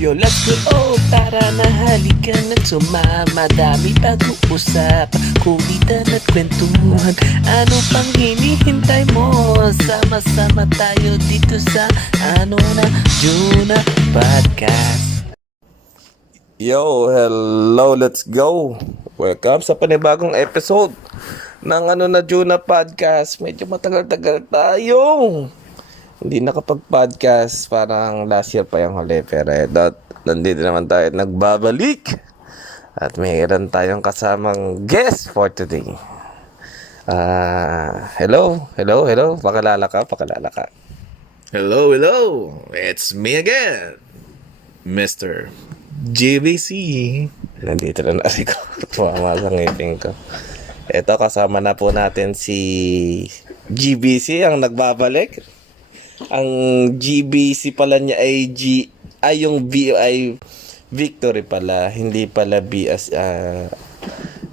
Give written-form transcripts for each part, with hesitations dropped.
Yo, let's go, tara na halika na sumama. Dami pag-uusap, kulitan at kwentuhan. Ano pang hinihintay mo? Sama-sama tayo dito sa Juna Podcast. Yo, hello, let's go. Welcome sa panibagong episode ng Juna Podcast. Medyo matagal-tagal tayong hindi nakapag-podcast, parang last year pa yung huli, pero nandito naman tayo nagbabalik at mayroon tayong kasamang guest for today. Hello, pakilala ka. Hello, it's me again, Mr. GBC. Nandito na ako, tumama sa ngipin ko. Ito, kasama na po natin si GBC, ang nagbabalik. Ang GBC pala niya ay yung V ay Victory pala, hindi pala B as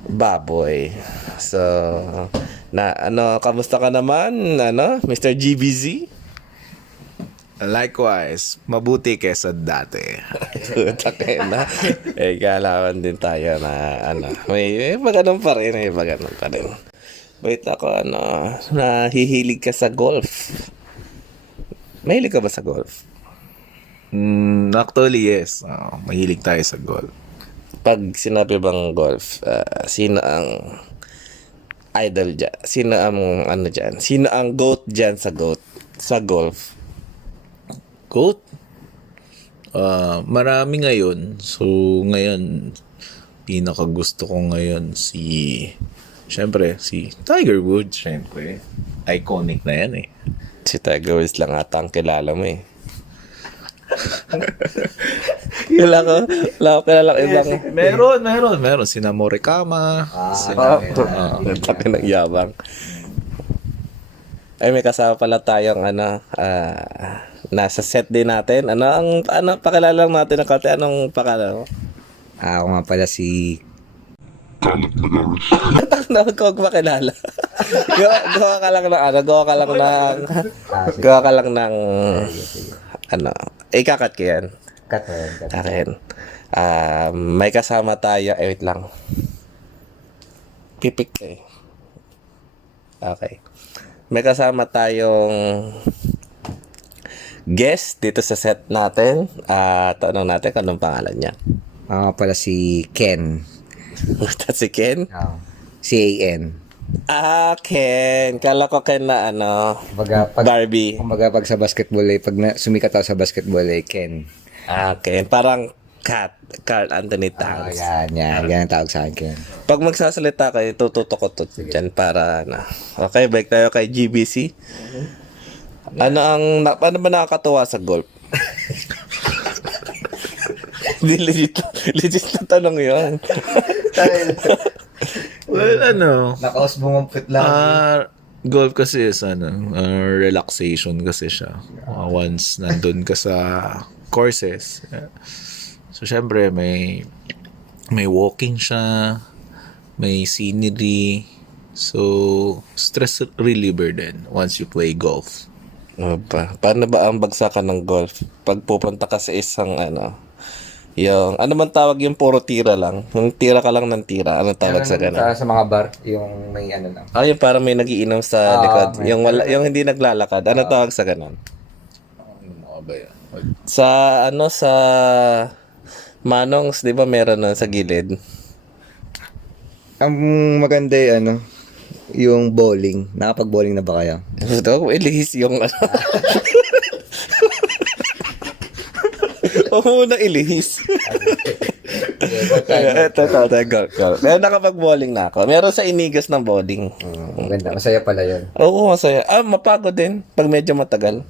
baboy. So, kamusta ka naman, Mr. GBC? Likewise, mabuti kesa dati. Takay na. Kalaman din tayo na, may maganon pa rin, Wait ako, nahihilig ka sa golf. Mahilig ka ba sa golf? Actually, yes. Mahilig tayo sa golf. Pag sinabi bang golf, sino ang idol dyan? Sino ang dyan? Sino ang GOAT dyan sa golf? GOAT? Marami ngayon. So, ngayon, pinakagusto ko ngayon syempre, si Tiger Woods, syempre. Iconic na yan eh. Si Tiger Woods lang ata ang kilala mo eh. Kilala ibang. Meron. Sina Morikama. Taki ng yabang. Ay, may kasama pala tayong nasa set din natin. Pakilala lang natin ng konti. Anong pakilala mo? Ako nga pala si Huwag makilala. Gawa ka lang ng ikakat ko yan. Akin. May kasama tayo. Wait lang. Pipik eh. Okay. May kasama tayong guest dito sa set natin. Tanong natin kung anong pangalan niya. ako nga pala si Ken. Si Ken? C-A-N. Ken. Kala ko Ken na Barbie. Pag sa basketball sumikat ako sa basketball Ken. Ken. Parang Carl Anthony Towns. Yan ang tawag sa akin, Ken. Pag magsasalita kayo, tututok ko dyan para Okay, balik tayo kay GBC. Ano ba nakakatuwa sa golf? Hindi, legit na tanong yun. Well, Nakausbungumpit lang. golf kasi is relaxation kasi siya. Once nandun ka sa courses. So, syempre, may walking siya, may scenery. So, stress reliever din once you play golf. Paano ba ang bagsakan ng golf? Pag pupunta ka sa isang yung man tawag yung puro tira lang. Yung tira ka lang ng tira. Anong tawag sa ganun? Sa mga bar, yung may lang. Yung parang may nagiinom sa likod. Yung hindi naglalakad. Anong tawag sa ganun? Ano ba yan? Sa Manongs, di ba meron nun sa gilid? Ang maganda yung bowling. Nakapag-bowling na ba kayo? Ito, ilihis yung muna ilihis. Ito. Pero nakapag-bowling na ako. Meron sa Inigas ng bowling. Maganda. Masaya pala yun. Oo, masaya. Mapagod din pag medyo matagal.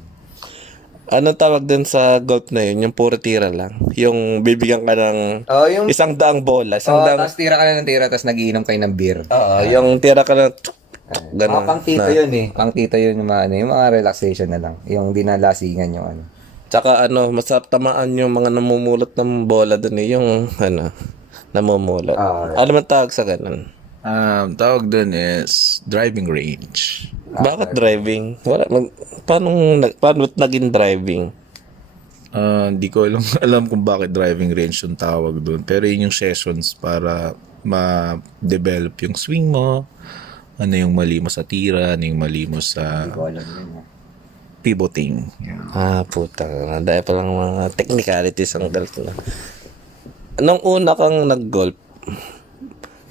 Anong tawag din sa golf na yun? Yung puro tira lang. Yung bibigyan ka ng isang daang bola. Tapos tira ka na ng tira, tapos nagiinom kayo ng beer. Yung tira ka ng gano'n. Pang tito yun eh. Pang tito yun yung mga relaxation na lang. Yung di nalasingan yung Tsaka masarap tamaan yung mga namumulot ng bola dun eh. Yung namumulot. Ano man tawag sa ganun? Tawag dun is driving range. Bakit driving? Paano naging driving? Hindi ko alam kung bakit driving range yung tawag doon. Pero yun yung sessions para ma-develop yung swing mo, ano yung mali mo sa tira, ano yung mali mo sa Hindi ko alam yun. pivoting. Yeah. Putang. Dahil palang mga technicalities ang golf na. Nung una kang nag-golf,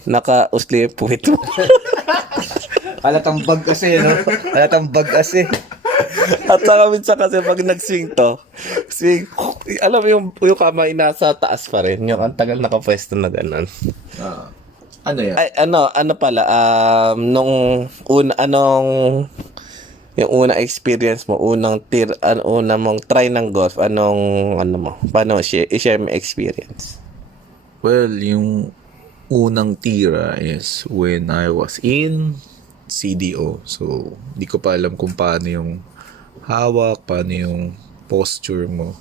naka-usli yung puwit mo. Halatang bag kasi, no? Halatang bag kasi. At saka minsan kasi pag nag-swing to, swing, alam mo yung kamay nasa taas pa rin. Yung ang tagal nakapwesto na ganun. Ano yan? Ay, ano pala, yung una experience mo, una mong try ng golf, paano i-share mo experience? Well, yung unang tira is when I was in CDO. So, di ko pa alam kung paano yung hawak, paano yung posture mo.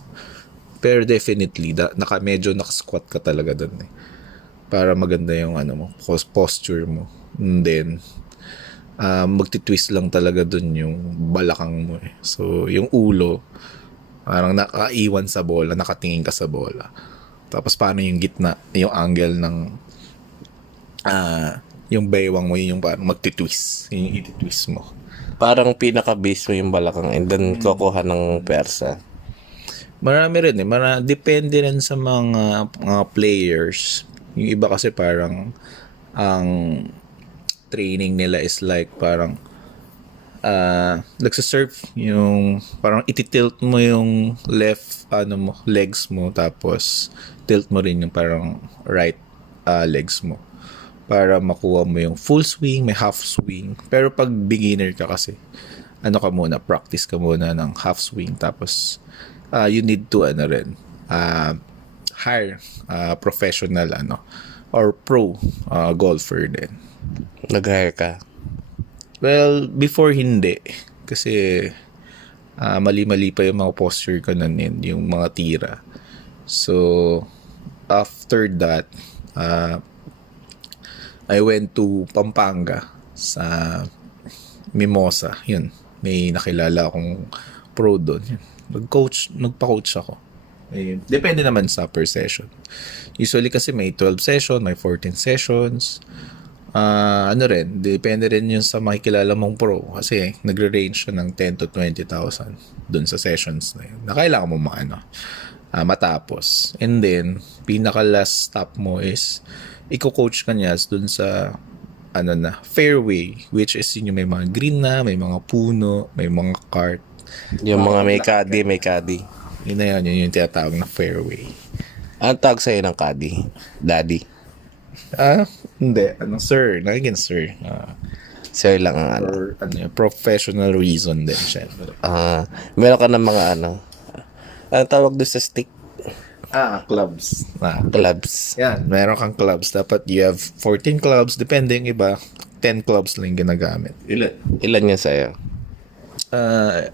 Pero definitely, medyo nakasquat ka talaga dun eh. Para maganda yung posture mo. And then, magtitwist lang talaga dun yung balakang mo eh. So, yung ulo, parang nakaiwan sa bola, nakatingin ka sa bola. Tapos paano yung gitna, yung angle ng yung baywang mo, yun yung parang magtitwist. Yung ititwist mo. Parang pinaka-base mo yung balakang and then kukuha ng persa. Marami rin eh. Depende rin sa mga players. Yung iba kasi parang ang training nila is like parang nagsasurf yung parang ititilt mo yung left legs mo tapos tilt mo rin yung parang right legs mo para makuha mo yung full swing, may half swing. Pero pag beginner ka kasi, practice ka muna ng half swing. Tapos, you need to, hire professional, or pro golfer din. Nag-hire ka? Well, before hindi. Kasi, mali-mali pa yung mga posture ko nun yung mga tira. So, after that, I went to Pampanga sa Mimosa. Yun. May nakilala akong pro doon. Nagpa-coach ako. Ayun. Depende naman sa per session. Usually kasi may 12 session, may 14 sessions. Depende rin yun sa makikilala mong pro. Kasi nagre-range siya ng 10 to 20,000 doon sa sessions na yun. Na kailangan mo matapos. And then, pinaka-last stop mo is iko-coach ka niya dun sa fairway, which is yun yung may mga green na, may mga puno, may mga cart. Yung mga may caddy. Yun na yun yung tinatawag na fairway. Anong tawag sa'yo ng caddy? Daddy? Hindi. Sir. Nagiging sir. Sir lang ang For professional reason din, syempre. Meron ka ng mga anong tawag doon sa stick? Clubs. Clubs. Yan, meron kang clubs. Dapat you have 14 clubs. Depende yung iba, 10 clubs lang ginagamit. Ilan yan sa'yo?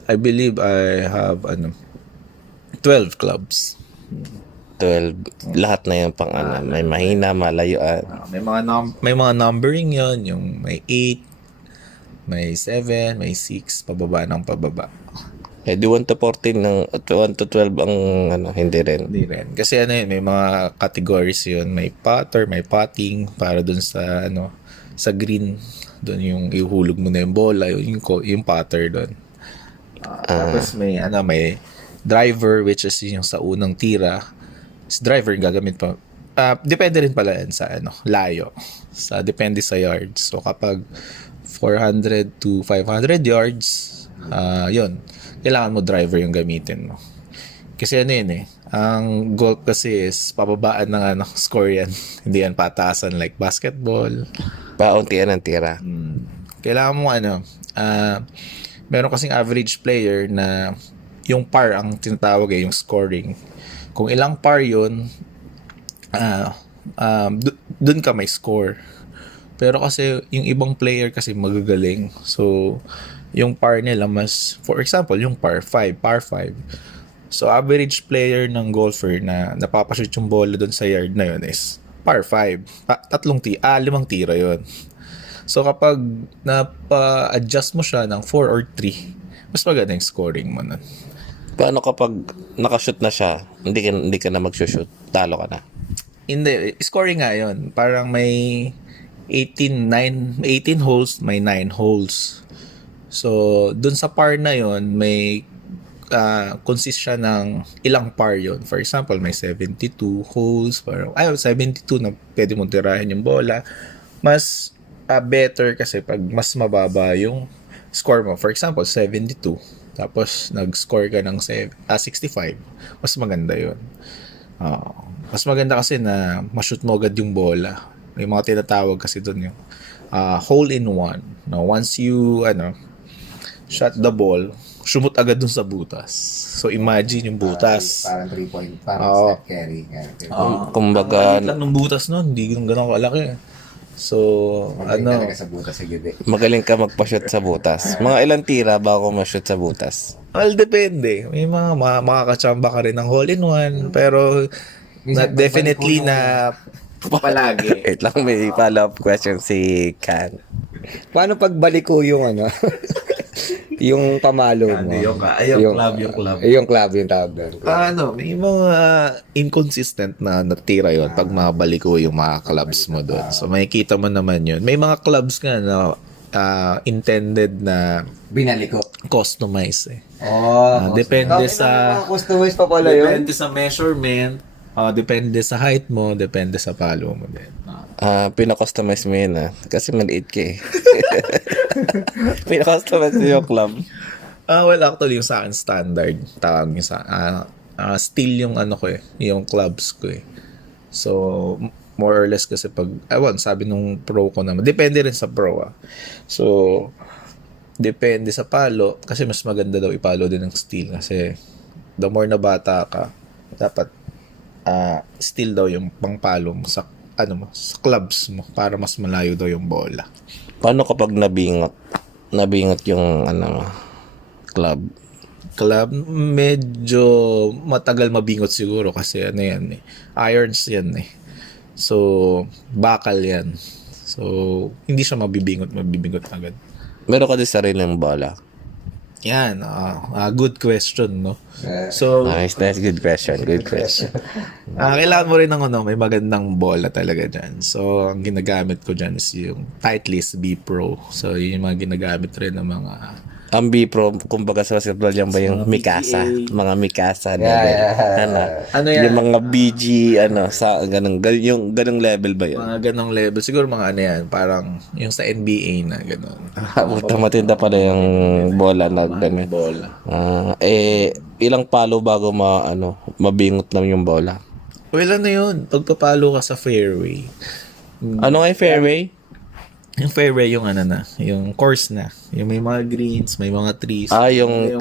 I believe I have 12 clubs. 12. Lahat na yan pang may mahina, malayuan. May mga numbering yon, yung may 8, may 7, may 6, pababa ng pababa. Eh di 1 to 14 ng 1 to 12 ang hindi rin. Hindi rin. Kasi may mga categories yun. May putter, may putting para dun sa sa green. Dun yung ihulog mo na yung bola, yung putter dun. Tapos may driver, which is yung sa unang tira. Driver gagamit pa. Depende rin pala yan sa layo. Depende sa yards. So kapag 400 to 500 yards, yun, kailangan mo driver yung gamitin mo. Kasi ang golf kasi is pababaan ng score yan. Hindi yan pataasan like basketball. Pauntian ang tira. Kailangan mo meron kasing average player na yung par ang tinatawag yung scoring. Kung ilang par yun, dun ka may score. Pero kasi yung ibang player kasi magagaling. So, yung par nila for example, yung par 5. So, average player ng golfer na napapashoot yung bola dun sa yard na yun is par 5. 5 tira yun. So, kapag napa-adjust mo siya ng 4 or 3, mas maganda yung scoring mo nun. Paano kapag nakashoot na siya, hindi ka na mag-shoot, talo ka na? Hindi, scoring nga yun. Parang may 18 holes, may 9 holes. So, dun sa par na yon may consist siya ng ilang par yon. For example, may 72 holes, parang 72 na pwede mong tirahin yung bola. Mas better kasi pag mas mababa yung score mo. For example, 72. Tapos nag-score ka ng 65. Mas maganda yun. Mas maganda kasi na ma-shoot mo agad yung bola. May mga tinatawag kasi doon yung hole in one. No, once you shot the ball, sumut agad dun sa butas. So imagine yung butas. Parang 3 point, parang step carry. Kumbaga, Maliit lang ng butas nun, hindi ganun kalaki. So, Talaga sa butas sa gilid. magaling ka magpa-shoot sa butas. Mga ilang tira bago ma-shoot sa butas? well, depende. May mga makakachamba ka rin ng hole in one, pero not definitely na palagi. Wait lang, may follow-up question si Kan. Paano pagbalik ko yung yung pamalo mo? Yung club. Yung club yung tawag doon. May mga inconsistent na natira yon pag mabalik ko yung mga clubs mo doon. So, makikita mo naman yun. May mga clubs nga na intended na Binaliko. customize eh. Bakit Depende sa customize pa pala yun? depende sa measurement, depende sa height mo, depende sa palo mo din. Pinakustomize mo yun kasi maliit ka eh. Pinakustomize mo yung club. Well, actually, yung sa akin standard. Tawag yung sa steel yung yung clubs ko eh. So, more or less kasi pag, sabi nung pro ko naman, depende rin sa pro So, depende sa palo, kasi mas maganda daw ipalo din ng steel kasi the more na bata ka, dapat steel daw yung pangpalo mo sa sa clubs mo para mas malayo daw yung bola. Paano kapag nabingot yung club? Club, medyo matagal mabingot siguro kasi yan eh. Irons yan eh. So, bakal yan. So, hindi siya mabibingot agad. Meron ka din sarili ng bola? Yan, good question, no? So, Nice, good question. kailangan mo rin ng may magandang bola talaga dyan. So, ang ginagamit ko dyan is yung Titleist B Pro. So, yun yung mga ginagamit rin ng mga Ang B-Pro, kumbaga sa basketball yan ba yung Mikasa? Mga Mikasa level. Ano yan? Yung mga BG, sa yung ganung level ba yun? mga ganong level. Siguro mga yan, parang yung sa NBA na gano'n. Puta, matinda pala yung bola na ganun. Bola. Ilang palo bago mabingot lang yung bola? Well, yun? Pagpapalo ka sa fairway. Ano nga yung fairway? Yung fairway, yung yung course na. Yung may mga greens, may mga trees.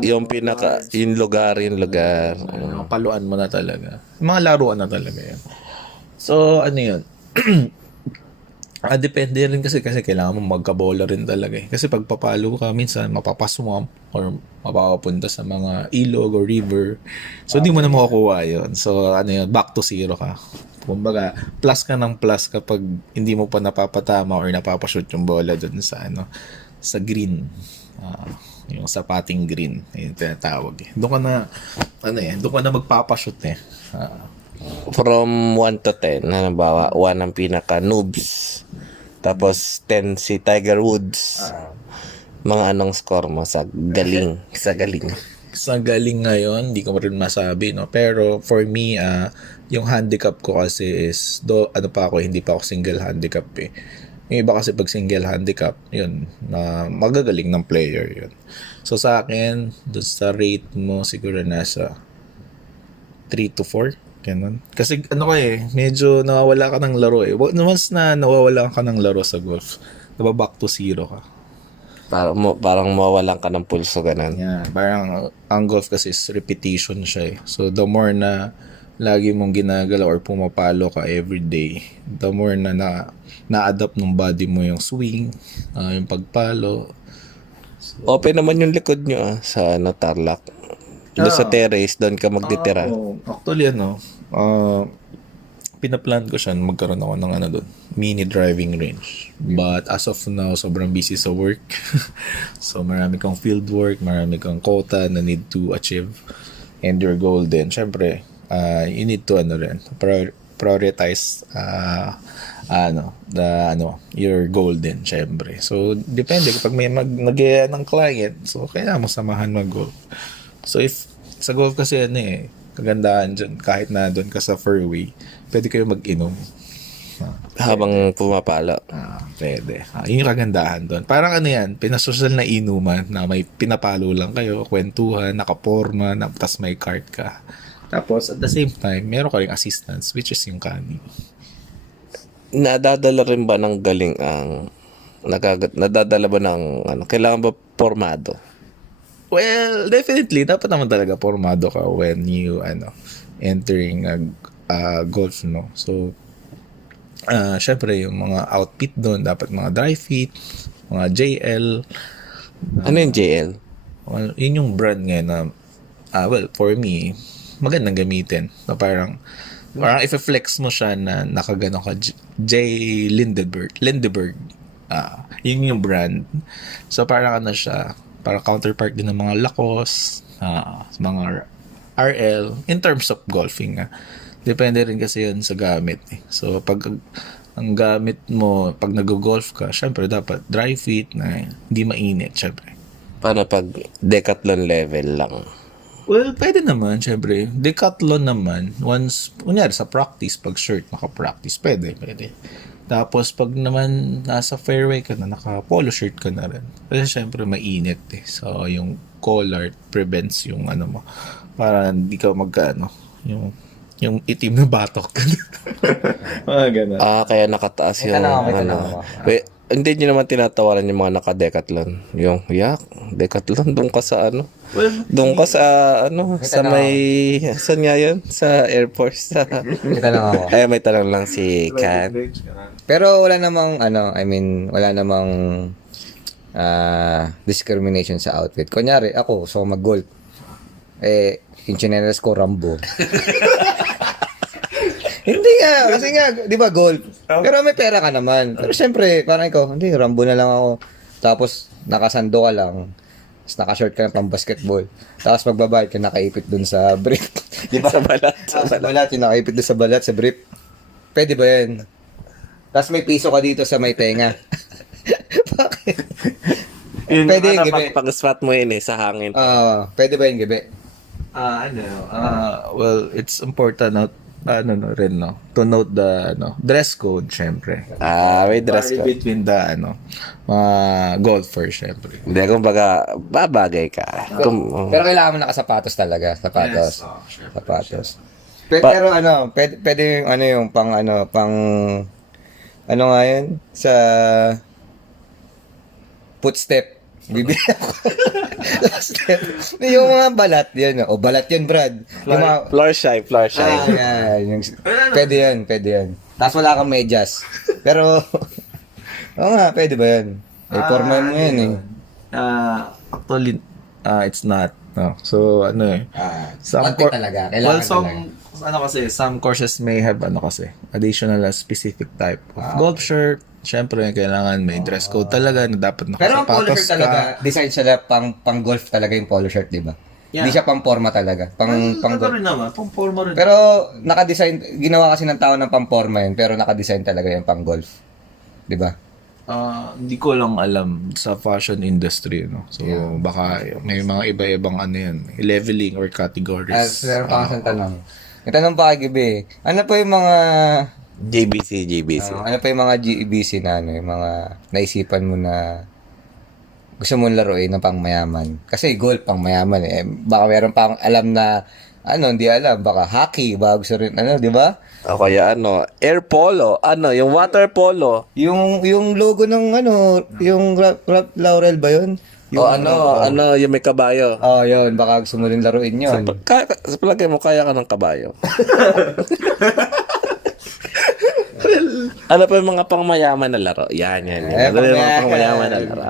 Yung pinaka, yung lugar. Paluan mo na talaga. Mga laruan na talaga yan. So, yun? Depende rin kasi kailangan mo magkabola rin talaga eh. Kasi pag papalo ka, minsan mapapaswamp or mapapapunta sa mga ilog or river. So, hindi mo na makukuha yun. So, yun? Back to zero ka. Kumbaga, plus ka ng plus kapag hindi mo pa napapatama or napapashoot yung bola dun sa sa green. Yung sa pating green. Yung tinatawag eh. Doon ka na, doon ka na magpapashoot eh. From 1 to 10, halimbawa, 1 ang pinaka-noobs. Tapos 10 si Tiger Woods. Mga anong score mo sa galing? Sa galing Ngayon, hindi ko rin masabi, no? Pero for me, yung handicap ko kasi is, hindi pa ako single handicap eh. Yung iba kasi pag single handicap, yun, magagaling ng player yun. So sa akin, doon sa rate mo, siguro nasa 3 to 4. Ganun. Kasi medyo nawawala ka ng laro eh. Once na nawawala ka ng laro sa golf, back to zero ka. Parang mawalan ka ng pulso, ganun. Yeah, parang ang golf kasi is repetition siya eh. So the more na lagi mong ginagalaw or pumapalo ka every day, the more na na-adapt ng body mo yung swing, yung pagpalo. Open naman yung likod nyo sa Tarlac. Doon sa terrace, doon ka magtitira. Actually, pinaplan ko siya magkaroon ako ng doon, mini driving range. But as of now, sobrang busy sa work. So marami kang field work, marami kang quota na need to achieve. and you're golden, syempre, you need to prioritize your golden, syempre. So, depende kapag may nag-iaya ng client, so kailangan mo samahan mag-golf. So, if sa golf kasi kagandahan dyan, kahit na doon ka sa fairway, pwede kayo mag-inom. Habang pumapalo. Pwede. Yun yung kagandahan doon. Parang pinasosyal na inuman na may pinapalo lang kayo, kwentuhan, nakaporma, tas may cart ka. Tapos, at the same time, meron ka ring assistance, which is yung kani. Nadadala rin ba ng galing ang nadadala ba ng kailangan ba formado? Well, definitely, dapat naman talaga formado ka when you entering golf, no? So, syempre, yung mga outfit doon, dapat mga dry fit, mga JL. Ano yung JL? Well, yun yung brand ngayon na, well, for me, magandang gamitin. So, parang if-flex mo siya na nakagano ka, J. Lindeberg. Yun yung brand. So, parang siya, parang counterpart din ng mga Lacoste, mga RL, in terms of golfing. Depende rin kasi yun sa gamit. So, pag ang gamit mo, pag nag-golf ka, syempre dapat dry fit na hindi mainit, syempre. Paano pag decathlon level lang? Well, pwede naman, syempre. Decathlon naman, once, kunyari sa practice, pag shirt, naka-practice, pwede. Tapos, pag naman nasa fairway ka na, naka-polo shirt ka na rin. Kasi syempre, mainit So, yung collar prevents yung mo. Para hindi ka yung itim na batok. Mga ganun. Kaya nakataas yung may tanong ako. Hindi nyo naman tinatawaran yung mga naka-decathlon. Yung, decathlon, doon ka sa doon ka sa sa saan nga yun? Sa Air Force. May tanong ako. May tanong lang si Kat. Pero wala namang wala namang discrimination sa outfit. Kunyari, ako, so mag-golf. Yung chinelas ko, Rambo. Hindi nga, kasi nga, di ba, golf. Pero may pera ka naman. Pero syempre, parang ikaw, hindi, Rambo na lang ako. Tapos, nakasando ka lang. Tapos, nakashort ka ng pang-basketball. Tapos, magbabayad ka, nakaipit dun sa brief. Di ba? Sa balat. Sa balat, yung nakaipit dun sa balat, sa brief. Pwede ba yan? Tapos, may piso ka dito sa may tenga. Bakit? Pwede yung gabi. Pag-spot mo yun sa hangin. Pwede ba yung gabi? Well, it's important to note the dress code, syempre. May dress Vary code. between the mga golfers, syempre. Hindi, kumbaga, babagay ka. Pero kailangan mo nakasapatos talaga. Sapatos. Syempre. Sapatos. Pero pwede yung pang nga yun? Sa footstep. Bibili ako. Footstep. Yung mga balat yan. Balat yan, Brad. Yung mga, Floor shy. yan. Pwede yan. Tapos wala kang medyas. Pero, pwede ba yan? Forma mo yan Actually, it's not. No. So, outfit talaga. Kailangan talaga. some courses may have additional specific type of golf shirt. Siyempre, kailangan may dress code talaga na dapat Pero ang polo nakasapatos shirt talaga, design siya pang golf talaga yung polo shirt, di ba? Yeah. Hindi siya pang forma talaga. Pang golf. rin naman, pang forma rin. Pero naka-design, ginawa kasi ng tao ng pang forma yun, pero naka-design talaga yung pang golf. Di ba? Hindi ko lang alam sa fashion industry, no? So, baka may mga iba-ibang leveling or categories. Meron pa kasang tanong. May tanong pa kay Gabi. Ano pa yung mga JBC. ano pa yung mga GBC na yung mga naisipan mo na gusto mong laruin na pang mayaman? Kasi golf pang mayaman Baka meron pang alam na hindi alam, baka hockey, baka gusto rin, di ba? O kaya air polo, yung water polo. Yung logo ng yung Laurel ba yun? Yung may kabayo. Yun, baka gusto mo rin laruin yun. Sa palagay mo, kaya ka ng kabayo. Ano pa yung mga pangmayaman na laro? Yan. Ano yung mga pangmayaman na laro?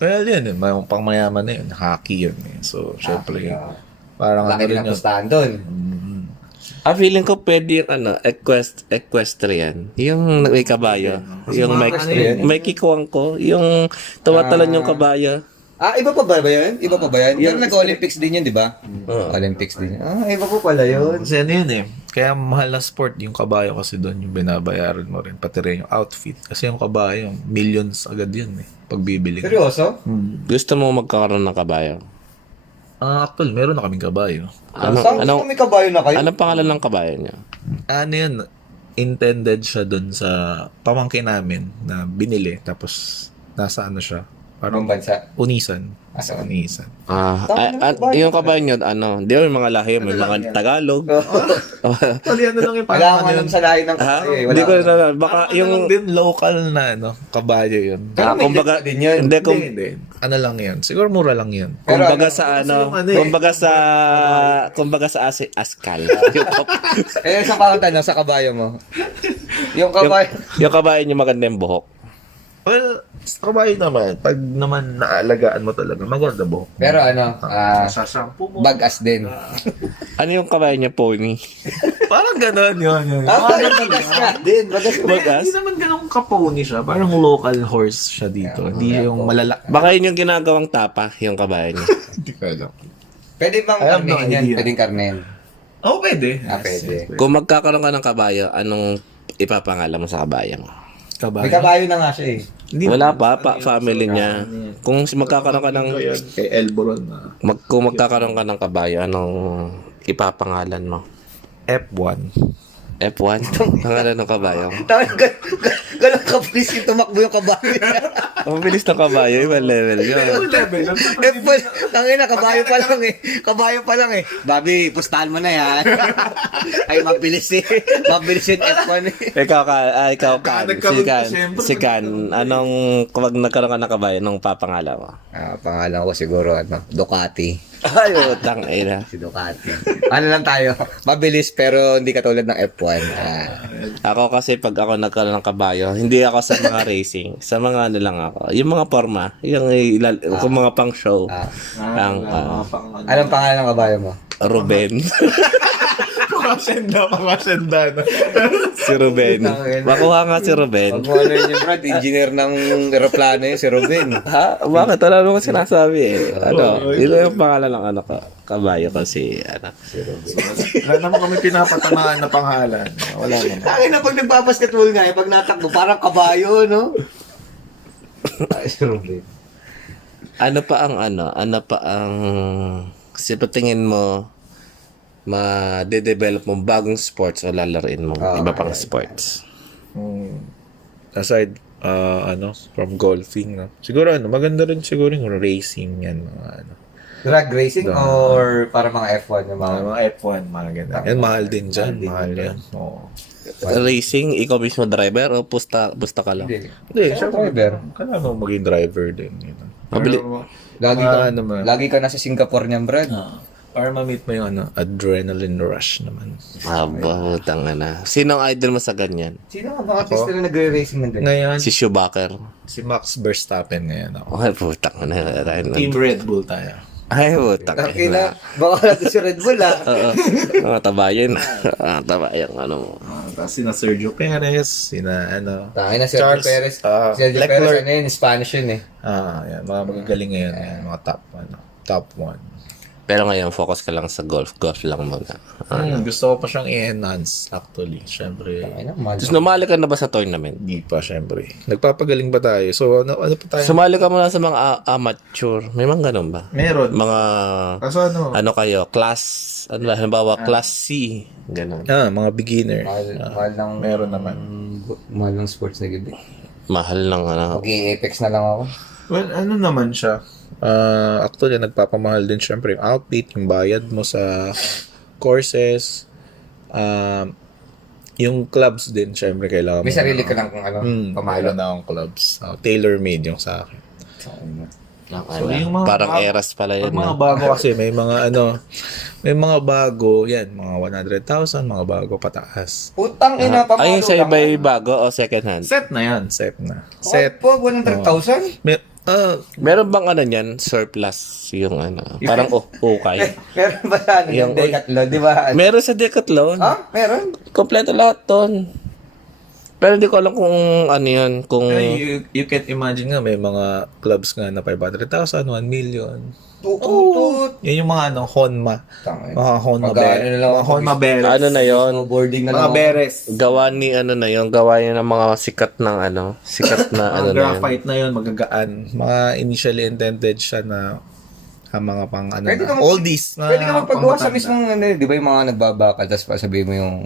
Well, yun, may pangmayaman na yun. Hockey yun. So, syempre, parang Laki din ang pustahan doon. Feeling ko pwede yung equestrian. Yung may kabayo. Yung may kikwang ko. Yung tumatalon yung kabayo. Iba pa ba yun? Iba pa ba yan? Pero nag-Olympics din yun, di ba? Olympics din. Iba po pala yun. Kasi ano yun eh. Kaya mahal na sport, yung kabayo kasi doon yung binabayaran mo rin. Pati rin yung outfit. Kasi yung kabayo, millions agad yun eh. Pag bibili ka. Seryoso? Gusto mo magkakaroon ng kabayo? Actually, meron na kaming kabayo. Saan gusto may kabayo na kayo? Anong pangalan ng kabayo niya? Ano yun? Intended siya doon sa pamangkin namin na binili. Tapos, nasa ano siya? Ibang bansa. Unisan. Sa Unisan. Yung kabayo niyo, di ba may mga lahi, may mga Tagalog. Actually, ano lang yung Wala akong alam sa lahi ng kabayo eh. Hindi ko Wala akong- na, baka yung yung, din local na kabayo yun. Pero may kumbaga, din yun. hindi, Hindi. Ano lang yan. Siguro mura lang yan. Pero kumbaga ano, sa kumbaga sa askal. sa tanong sa kabayo mo. Yung kabayo. Yung kabayo niyo maganda yung buhok. Well, sa kabayo naman, pag naman naalagaan mo talaga, maganda buhok. Pero ano, Sasampu mo. bagas din. Ano yung kabayo niya, pony? Parang gano'n yun. Bagas nga din. Bagas din. Bagas? Hindi naman ganun kaponi siya. Parang local horse siya dito. Hindi yung malala. Baka yun yung ginagawang tapa, yung kabayo niya. Hindi ko alam. Pwede bang I have no karnehin yan? idea. Pwedeng karnehin. Oo, pwede. Pwede. Kung magkakaroon ka ng kabayo, anong ipapangalan mo sa kabayo mo? May kabayo na nga siya eh. Wala pa, family niya. Kung magkakaroon ka ng Kay Elboron na. kung magkakaroon ka ng kabayo, anong ipapangalan mo? F1. F1? Pangalan ng kabayo? Ganun kabilis yung tumakbo yung kabayo. Ang bilis ng kabayo, ibang level yun. F1, tangina, kabayo pa lang eh. Kabayo pa lang eh. Bobby, pustahan mo na yan. Ay, mabilis eh. Mabilis yung F1 eh. Ikaw Kan. Nagkaroon Si Kan. Anong, kung nagkaroon ka ng kabayo, anong papangalan mo? Pangalan ko siguro, Ducati. Ay, utang ina. Si Ducati. Ano lang tayo? Mabilis pero hindi katulad ng F1. Ako kasi pag ako nagkaroon ng kabayo, hindi ako sa mga racing. Sa mga ano lang ako. Yung mga forma. Yung kung mga pang show. Anong pangalan ng kabayo mo? Ruben. Pangasenda na. Si Ruben. Makuha nga si Ruben. Pag ano yun yung Brad, engineer ng aeroplano yun, si Ruben. Ha? Bakit? Wala naman sinasabi eh. Yun yung pangalan ng anak ko. Kabayo ko si, Wala naman kami pinapatamaan na pangalan. Wala naman. Ay na pag nagbabasketball nga, pag natakbo, parang kabayo, no? Ay, si Ruben. Ano pa ang sa patingin mo ma-develop mo bagong sports o lalaroin mo iba pang sports? Aside, from golfing, no? Siguro, maganda rin siguro yung racing yan, mga Drag racing or para mga F1 yung mga... mga F1, mga ganun. Yan, mahal din dyan. Mahal yan. Oo. Racing, ikaw mismo driver o pusta ka lang? Hindi, driver. kailangan mo maging driver din. You know? Mabili- Lagi ka nasa Singapore niyan, Brad. Para ma-meet mo yung adrenaline rush naman. Utang na. Sino ang idol mo sa ganyan? Sino ang mga artista na nagre-racing ng ganyan? Ngayon, Si Schumacher. si Max Verstappen ngayon ako. Ay, putang na. Team Red Bull tayo. Ay, putang Ang ina, baka natin si Red Bull ah. Oo. Tabayan. Tabayan, ano mo. Tapos sina Sergio Perez, sina Tangin na si Sergio Charles, Perez. Si Sergio Leclerc. Perez, ano yun, Spanish yun eh. yan, mga magagaling ngayon, yan, mga top 1. Pero ngayon, focus ka lang sa golf. Golf lang muna. Gusto ko pa siyang i-enhance, actually. Siyempre, Tapos numali ka na ba sa tournament? hindi pa, siyempre. Nagpapagaling ba tayo? So, ano pa tayo? Sumali ka muna sa mga amateur. May mga ganun ba? Meron. Mga, Kaso ano kayo, class, halimbawa, class C. Ganun. mga beginner. Mahal ng... Meron naman. Mahal ng sports na gabi. Mahal ng ano. Mag-i-apex na lang ako. Well, ano naman siya? Actually, nagpapamahal din syempre yung outfit, yung bayad mo sa courses, yung clubs din syempre kailangan May mo. sarili ka lang kung ano, pamalo. Meron na akong clubs. Tailor-made yung sa akin. So, yung mga parang bago- eras pala yun. Pag mga bago kasi, may mga bago, yan, mga 100,000, mga bago pataas. Putang ina, pamalo Ay, yung sa'yo lang. ba yung bago o second hand? Set na yan, set na. Set Set. po, 100,000? Meron bang ano niyan? Surplus yung ano? Parang ukay. Meron ba sa ano, yung Yung- Decathlon, di ba? Meron sa Decathlon. Ha? Meron? Kompleto lahat ton. Pero hindi ko alam kung ano yun, kung... You can't imagine nga, may mga clubs nga na 500,000, 1 million. Tutut. Yan yung mga Honma. Tangin. Mga Honma Mag-ano na lang Mga ako, Honma Beres. ano na yun, Snowboarding na lang. Mga ako. Beres. gawa ni ano na yun, gawa yun ng mga sikat ng ano, sikat na ano Mga na yun. graphite na yun, magagaan. Mga initially intended siya na mga pang ano Pwede na. ka mag- Oldies. Na Pwede ka magpagawa sa pangmatanda. mismong, ano, di ba yung mga nagbabakal, tapos sabihin mo yung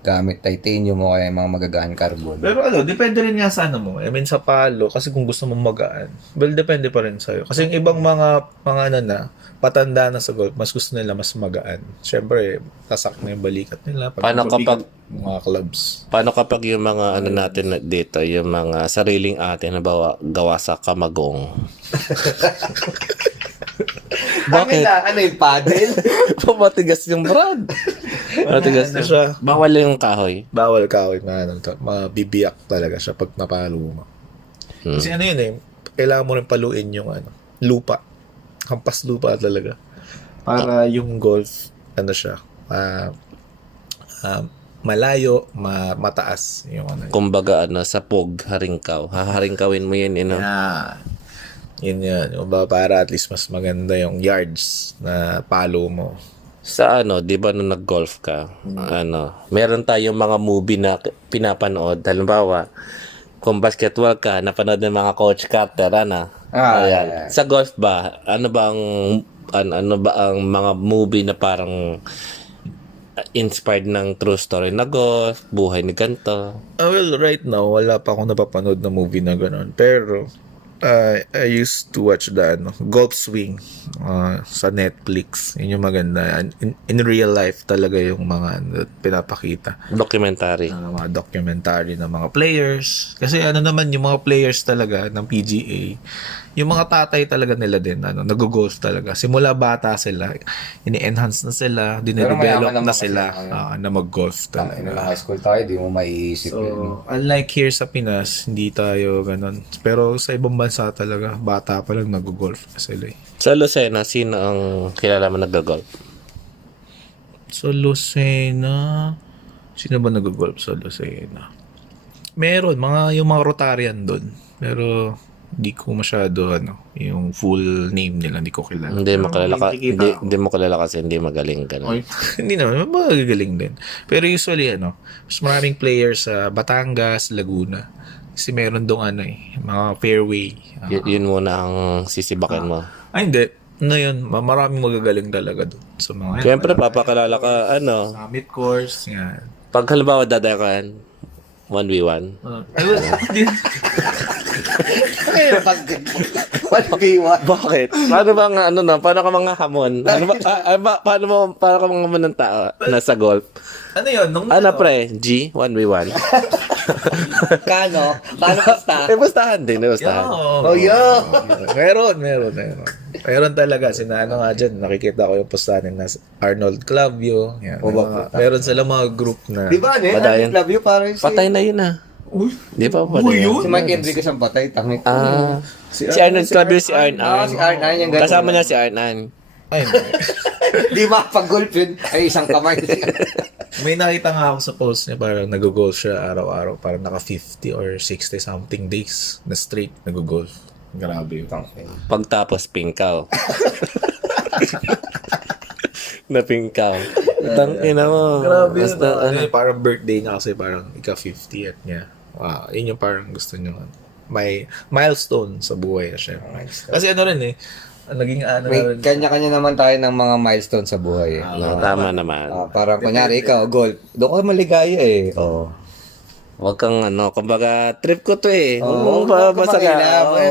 gamit titanium mo kaya yung mga magagaan carbon. Pero depende rin nga sa ano mo. I mean, sa palo, kasi kung gusto mong magaan, well, depende pa rin sa'yo. Kasi yung ibang mga ano na, patanda na sa golf, mas gusto nila mas magaan. Siyempre, tasak na yung balikat nila. Paano kapag- mga clubs? Paano kapag yung mga ano natin dito, yung mga sariling atin na gawa sa kamagong? Bakit? Ano yung paddle? Matigas yung brad. Matigas Ano yung... siya? Bawal yung kahoy. Bawal ka mabibiyak talaga siya pag napalo mo. Kasi ano yun eh, kailangan mo rin paluin yung lupa. Hampas lupa talaga. Para yung golf, ano siya, malayo, mataas yung Kumbaga sa pog, haringkaw. Haharingkawin mo yun, Yun. Yung para at least mas maganda yung yards na palo mo. Sa di ba nung nag-golf ka, meron tayong mga movie na pinapanood. Halimbawa, kung basketball ka, napanood ng mga Coach Carter, Ayan. Sa golf ba, ano ba ang mga movie na parang inspired ng true story na golf, buhay ni ganito? Well, right now, wala pa akong napapanood na movie na gano'n. Pero, I used to watch the Golf Swing sa Netflix. Yun yung maganda. In real life talaga yung mga pinapakita. Documentary. Mga documentary ng mga players. Kasi naman yung mga players talaga ng PGA, yung mga tatay talaga nila din, nag-golf talaga. Simula bata sila, ini-enhance na sila, dinidevelop na sila na mag-golf Talaga. talaga. High school tayo, di mo maiisip yun. So, unlike here sa Pinas, hindi tayo ganun. Pero sa ibang bansa talaga, bata pa lang nag-golf na sila eh. Sa Lucena, sino ang kilala mo nag-golf? So, Lucena, sino ba nag-golf sa Lucena? Meron, yung mga Rotarian doon. Pero, hindi ko masyado, yung full name nila, hindi ko kilala. Hindi mo kilala ka, Nakikita ako. hindi mo kilala kasi hindi magaling ka na. Hindi naman, magagaling din. Pero usually, mas maraming players sa Batangas, Laguna. Kasi meron doon mga fairway. Yun muna ang sisibakin mo. Hindi. Yun, maraming magagaling talaga doon. So, mga Siyempre, papakilala ka, summit course, yan. pag halimbawa dadakan, 1v1. Bakit? Paano ba nga, paano ka mga hamon? Paano ka mga hamon ng tao nasa golf? Ano yun? Pre? G? 1v1? Kano? Paano basta? Pustahan din, pustahan. Oh, yo! Meron. Meron talaga. Nga dyan, nakikita ko yung postahan na Arnold Clavio. Yan. Meron sila mga group na... Di ba, Madayan. I love you, parang Patay na yun Di ba patay? Si Mike Enriquez ang patay, tangik. Si Arnold Clavio, si Arn Si Arn yung ganun. Kasama niya si Arn. Ay, Di ba, pag golf yun, ay isang kamay. may nakita nga ako sa post niya, parang nag-golf siya araw-araw. Parang naka 50 or 60 something days na straight nag-golf. Grabe yun. Pagtapos pingkaw. Na pingkaw. Tangina mo. Grabe yun. Basta, Parang birthday niya kasi parang ika-50th niya. Wow, yun yung parang gusto niyo. May milestone sa buhay siya. Kasi naging May rin. kanya-kanya naman tayo ng mga milestone sa buhay. tama naman. Parang kunyari ikaw, golf. Doon ka maligaya eh. Wag kang kumbaga trip ko to Oo, Huwag huwag mong ka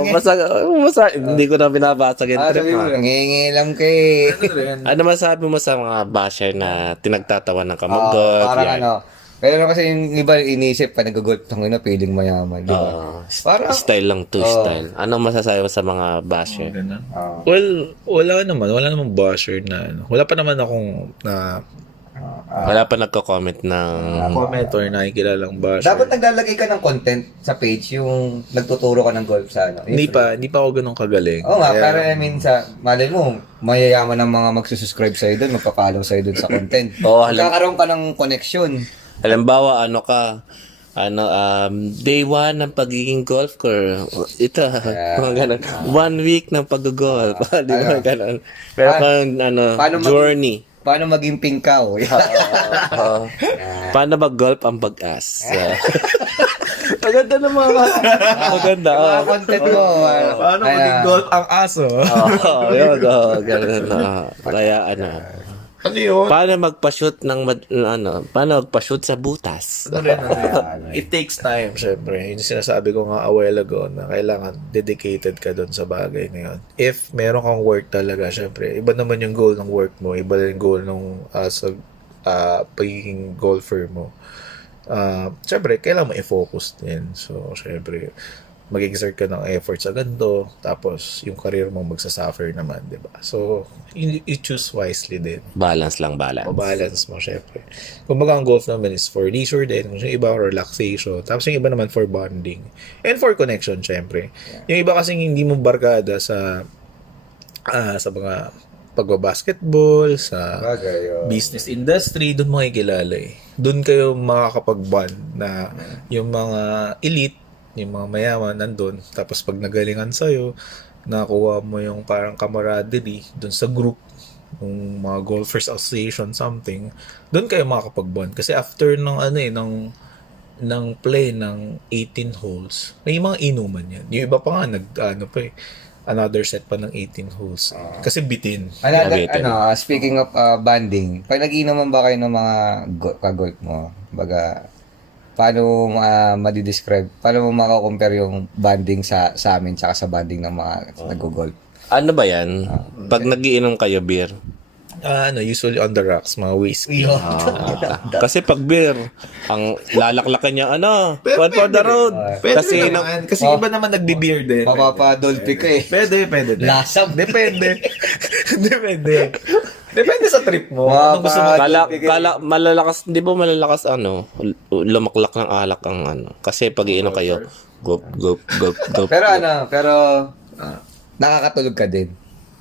basa. Hindi ko na binabasag yung trip Sabi mo, mo. nangingilam ka eh. Ano masabi mo sa mga basher na tinagtatawan ng kamagot? Parang pero kasi yung iba inisip pa nag-golf, tangina feeling mayaman, di ba? Parang Style lang to style. Ano masasabi mo sa mga basher? Ganun. Well, wala naman basher na Wala pa naman akong na Wala pa nagko-comment ng... comment or nakikilalang basher. dapat naglalagay ka ng content sa page yung nagtuturo ka ng golf sa Hindi pa ako ganun kagaling. Oo nga, Kaya- pero I mean, malay mo, mayayaman ng mga magsusubscribe sa'yo doon, magpa-follow sa'yo doon sa content. Oo, Magkakaroon ka ng connection. Halimbawa, day 1 ng pagiging golf ko. Ito, mga ganun. 1 week ng pag-golf. Di ba ganun? Pero kung paano journey. Paano maging pingkaw? Paano mag-golf ang bag-as? Maganda naman. Maganda. Mga content mo. Paano maging golf ang aso? Yun. Ganun. Kaya Ano yun? paano magpa-shoot paano magpa-shoot sa butas? It takes time, syempre. Yung sinasabi ko nga a while ago na kailangan dedicated ka doon sa bagay na yun. If meron kang work talaga, syempre, iba naman yung goal ng work mo, iba yung goal ng sa pagiging golfer mo. Syempre, kailangan mo i-focus din. So, syempre, mag-exert ka ng effort sa ganito, tapos yung career mo magsasuffer naman, di ba? So, you choose wisely din. Balance lang, balance. O balance mo, syempre. Kumbaga, ang golf naman is for leisure din. Yung iba, relaxation. Tapos yung iba naman for bonding. And for connection, syempre. Yung iba kasing hindi mo barkada sa mga pagbabasketball, sa business industry, doon mo makikilala eh. Doon kayo makakapag-bond na yung mga elite, yung mga mayaman nandun. Tapos pag nagalingan sa'yo, nakuha mo yung parang camaraderie dun sa group, yung mga golfers association, something. Doon kayo makakapag-bond. Kasi after ng play ng 18 holes, may mga inuman yan. Yung iba pa nga, another set pa ng 18 holes. Kasi bitin. Speaking of banding, pag nag-inuman ba kayo ng mga kagolf mo, baga, paano madi-describe, paano mo makakompare yung banding sa amin tsaka sa banding ng mga nag-golf? Ano ba yan? Pag nagiinom kayo beer? Usually on the rocks, mga whiskey. Kasi pag beer, ang lalaklakan niya, one for the road. Pwede Kasi naman. Kasi iba naman nagbe-beer din. Papapadolphi ka eh. Pwede. Lasang. Depende. Depende sa trip mo. Anong gusto mo? Malalakas, di ba malalakas lumaklak ng alak ang Kasi pag iinom kayo, gop. Pero nakakatulog ka din.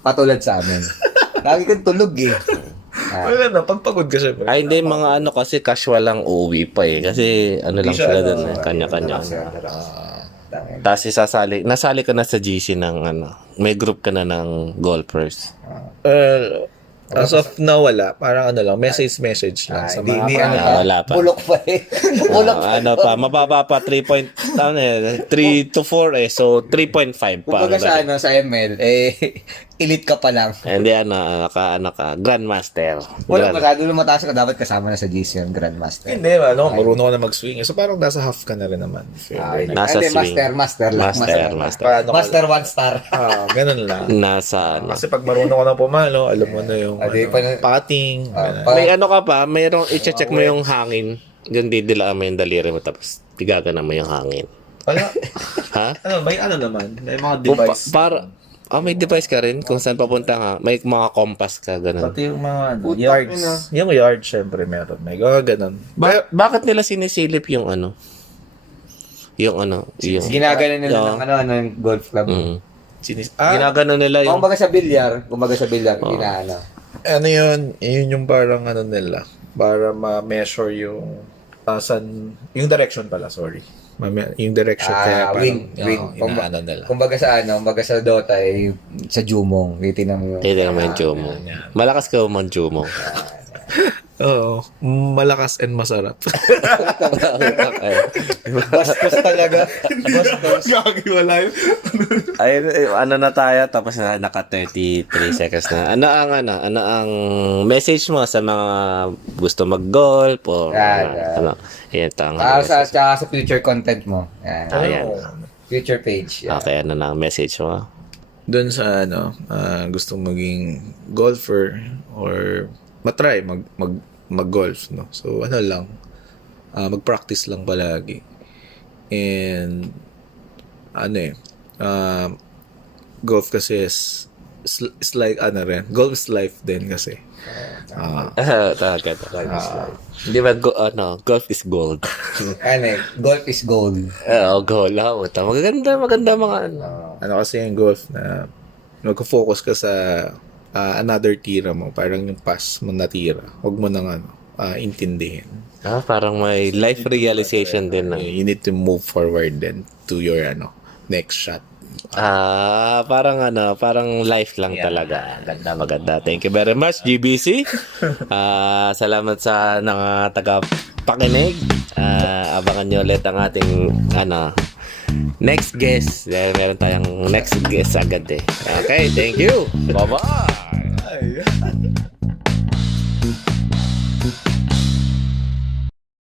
Patulad sa amin. Lagi kang tulog eh. Wala na, pagpagod ka syempre. Ay, hindi, mga kasi casual lang uuwi pa eh. Kasi lang sila doon, kanya-kanya. Tapos nasali ka na sa GC ng may group ka na ng golfers. As of now, wala. Parang message lang sa mga wala pa. Bulok pa eh. Bulok pa. Mababa pa, 3 to 4 eh. So, 3.5 pa. Kumbaga sa ML, elite ka pa lang. Hindi, Grandmaster. Wala, masyado lumataas ka, dapat kasama na sa GC yung Grandmaster. Hindi, marunong ka na mag-swing. So, parang nasa half ka na rin naman. Nasa swing. Master. Master 1 star. Ganun lang. Nasa Kasi pag marunong ka na pumalo, alam mo na yung patting. May ka pa, mayroong i-check mo yung hangin. Diyan didilaan mo yung daliri mo tapos tigaganan mo yung hangin. Wala. Ha? May naman. May mga device. May device ka rin kung saan papunta nga. May mga compass ka, ganun. Pati yung mga yards. Yung yard, syempre, meron. May ganun. Bakit nila sinisilip yung Yung Ginagano nila ng golf club. Ginagano nila yung... Kumbaga sa bilyar, ginaano. Yun yung parang nila. Para ma-measure yung yung direction pala, sorry. Yung direction kaya parang wing. nila. Kumbaga sa Dota sa Jumong, titingnan mo yung Jumong. Malakas ka man Jumong. Oo, malakas and masarap. Bastos talaga. Bastos. Wala yun. Ay, na tayo tapos naka 33 seconds na. Ano ang message mo sa mga gusto mag-golf or sa future content mo. Ayan. Future page. Okay, ano na ang message mo? Doon sa gusto maging golfer or matry mag-golf, no? So mag-practice lang palagi. And golf kasi is like golf is life din kasi. Di ba golf is gold. Golf is gold. Gold. Maganda mga kasi yung golf na mag-focus ka sa another tira mo, parang yung pass mo natira. Huwag mo nang intindihin. Parang may life realization din. No? You need to move forward then to your next shot. Parang life lang talaga. Maganda. Thank you very much, GBC. Salamat sa taga-pakinig. Abangan nyo ulit ang ating next guest. Dahil meron tayong next guest agad eh. Okay, thank you. Bye-bye.